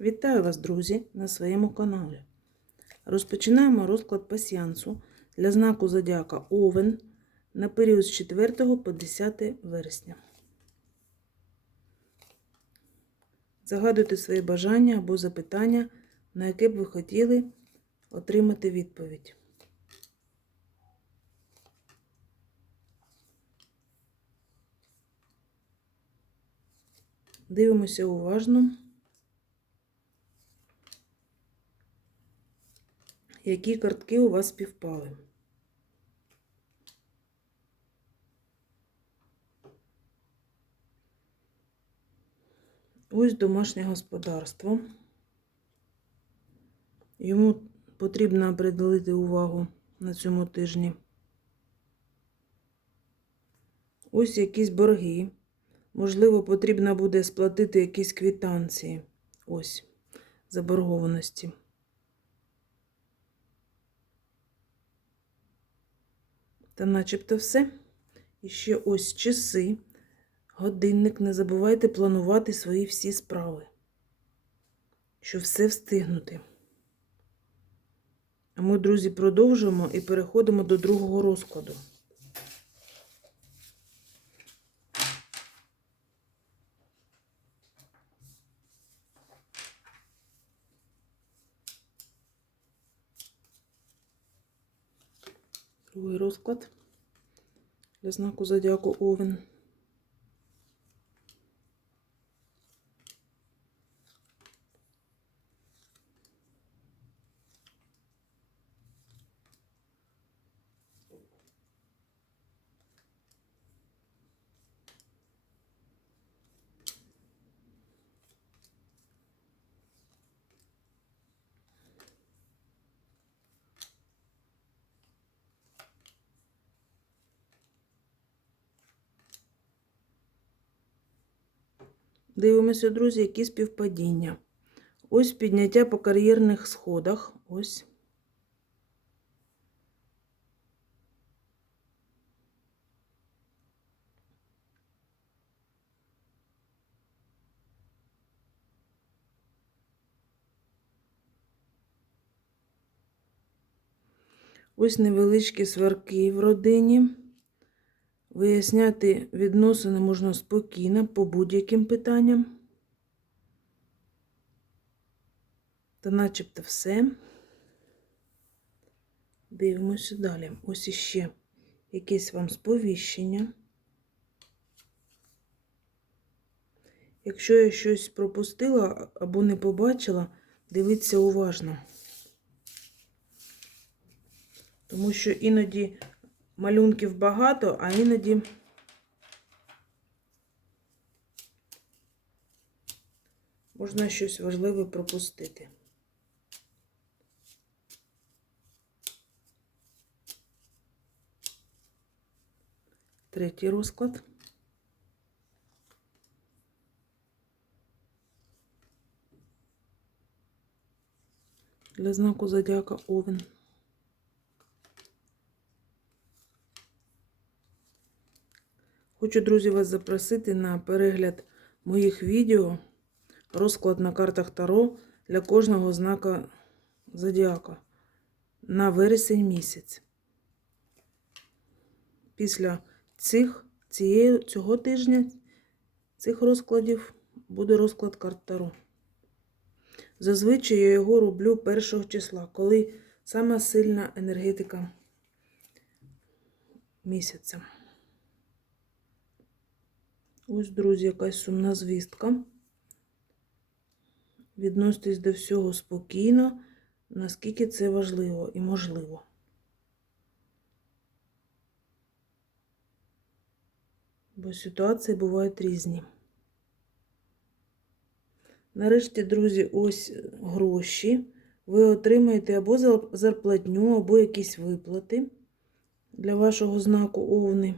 Вітаю вас, друзі, на своєму каналі. Розпочинаємо розклад пасіянсу для знаку Зодіака Овен на період з 4 по 10 вересня. Загадуйте свої бажання або запитання, на яке б ви хотіли отримати відповідь. Дивимося уважно. Які картки у вас співпали. Ось домашнє господарство. Йому потрібно приділити увагу на цьому тижні. Ось якісь борги. Можливо, потрібно буде сплатити якісь квитанції. Ось заборгованості. Та начебто все. І ще ось часи, годинник. Не забувайте планувати свої всі справи, щоб все встигнути. А ми, друзі, продовжуємо і переходимо до другого розкладу. Другий розклад для знаку Зодіаку Овен. Дивимося, друзі, які співпадіння. Ось підняття по кар'єрних сходах. Ось. Ось невеличкі сварки в родині. Виясняти відносини можна спокійно по будь-яким питанням. Та начебто все. Дивимося далі. Ось іще якесь вам сповіщення. Якщо я щось пропустила або не побачила, дивіться уважно. Тому що іноді малюнків багато, а іноді можна щось важливе пропустити. Третій розклад. Для знаку зодіака Овен. Хочу, друзі, вас запросити на перегляд моїх відео, розклад на картах Таро для кожного знака Зодіака на вересень місяць. Після цих, цієї, цього тижня, цих розкладів, буде розклад карт Таро. Зазвичай я його роблю першого числа, коли сама сильна енергетика місяця. Ось, друзі, якась сумна звістка. Відноситесь до всього спокійно, наскільки це важливо і можливо. Бо ситуації бувають різні. Нарешті, друзі, ось гроші. Ви отримаєте або зарплатню, або якісь виплати для вашого знаку Овни.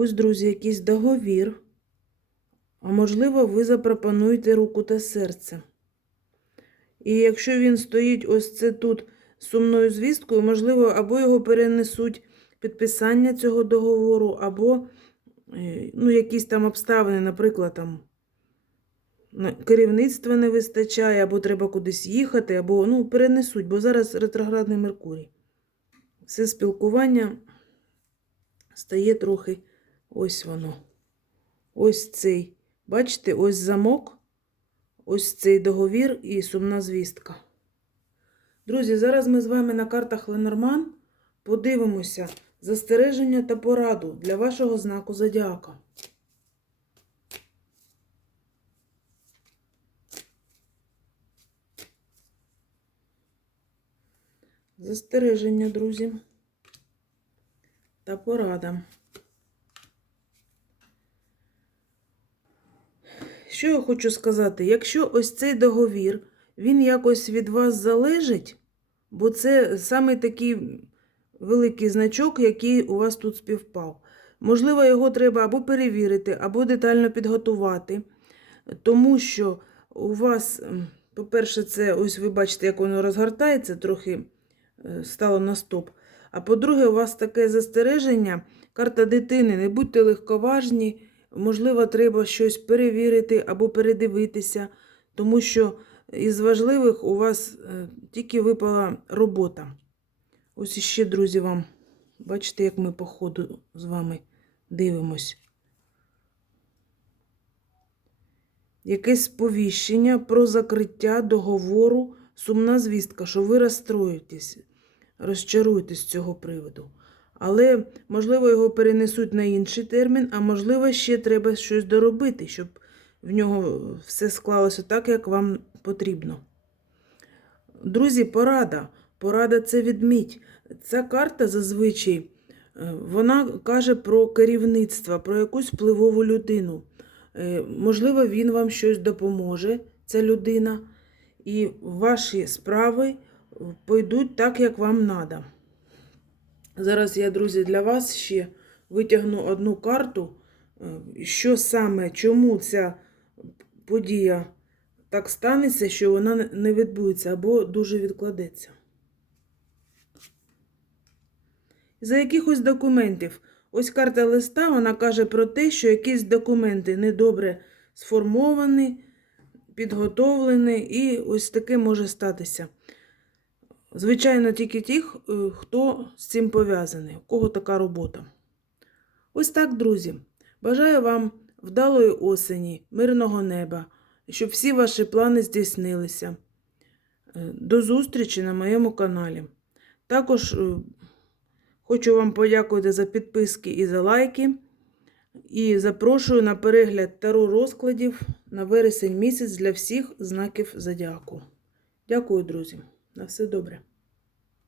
Ось, друзі, якийсь договір. А можливо, ви запропонуєте руку та серце. І якщо він стоїть ось це тут сумною звісткою, можливо, або його перенесуть підписання цього договору, або е, ну, якісь там обставини, наприклад, там керівництва не вистачає, або треба кудись їхати, або ну, перенесуть, бо зараз ретроградний Меркурій. Все спілкування стає трохи ось воно. Ось цей. Бачите, ось замок, ось цей договір і сумна звістка. Друзі, зараз ми з вами на картах Ленорман подивимося застереження та пораду для вашого знаку зодіака. Застереження, друзі. Та порада. Що я хочу сказати? Якщо ось цей договір, він якось від вас залежить, бо це саме такий великий значок, який у вас тут співпав. Можливо, його треба або перевірити, або детально підготувати, тому що у вас, по-перше, це ось ви бачите, як воно розгортається, трохи е, стало на стоп. А по-друге, у вас таке застереження, карта дитини, не будьте легковажні, можливо, треба щось перевірити або передивитися, тому що із важливих у вас е, тільки випала робота. Ось іще, друзі, вам. Бачите, як ми по ходу з вами дивимось. Якесь сповіщення про закриття договору, сумна звістка, що ви розстроїтесь, розчаруєтесь з цього приводу. Але, можливо, його перенесуть на інший термін, а можливо, ще треба щось доробити, щоб в нього все склалося так, як вам потрібно. Друзі, порада. Порада це відмідь. Ця карта зазвичай е, вона каже про керівництво, про якусь впливову людину. Е, Можливо, він вам щось допоможе, ця людина, і ваші справи пойдуть так, як вам треба. Зараз я, друзі, для вас ще витягну одну карту, е, що саме, чому ця подія так станеться, що вона не- відбудеться або дуже відкладеться. За якихось документів. Ось карта листа, вона каже про те, що якісь документи недобре сформовані, підготовлені, і ось таке може статися. Звичайно, тільки ті, х- е, хто з цим пов'язаний, у кого така робота. Ось так, друзі. Бажаю вам вдалої осені, мирного неба, щоб всі ваші плани здійснилися. Е, До зустрічі на моєму каналі. Також е, хочу вам подякувати за підписки і за лайки. І запрошую на перегляд тару розкладів на вересень місяць для всіх знаків зодіаку. Дякую, друзі. На все добре.